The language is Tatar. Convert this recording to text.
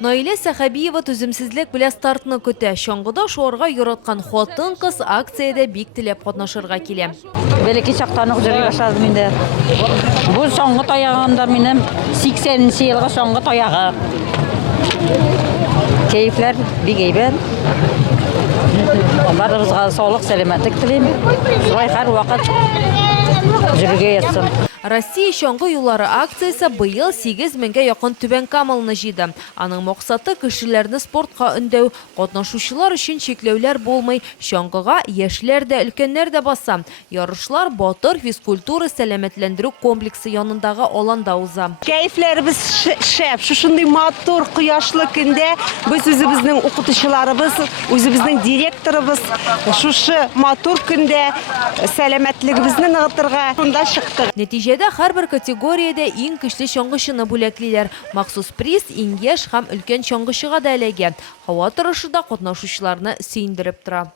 Наиле Сахабиева түземсезлек белән стартны көтә. Шоңгыда шуарга юраткан хатын кыз акциядә бик теләп катнашырга килә. Бәләки чактан ук җырлый башладым инде. Бу соңгы таягында минем 80нче елгы соңгы таягы. Кәефләр бик әйбәт. Барыбызга саулык, сәламәтлек телим. Шулай һәр вакыт җиргә ятсын. Россия шоңгы юллары акциясе быел 8 меңгә якын түбән камылны җыйды. Аның максаты кешеләрне спортка өндәү, катнашучылар өчен чикләүләр булмый, шоңгыга яшьләр дә, өлкәннәр дә баса. Ярышлар Батыр физкультура сәламәтләндерү комплексы янындагы аланда уза. Кәефләребез шәп, шушындый матур, кояшлы көндә без үзебезнең укытучыларыбыз, үзебезнең директорыбыз шушы матур көндә сәламәтлегебезне ныгытырга шунда чыктык. Нәтиҗәдә һәрбер категориядә иң көчле чоңгычыны бүләклиләр. Махсус приз иң яшь һәм өлкән чоңгычыга да эләгә. Һава торышы да катнашучыларны сөендереп тора.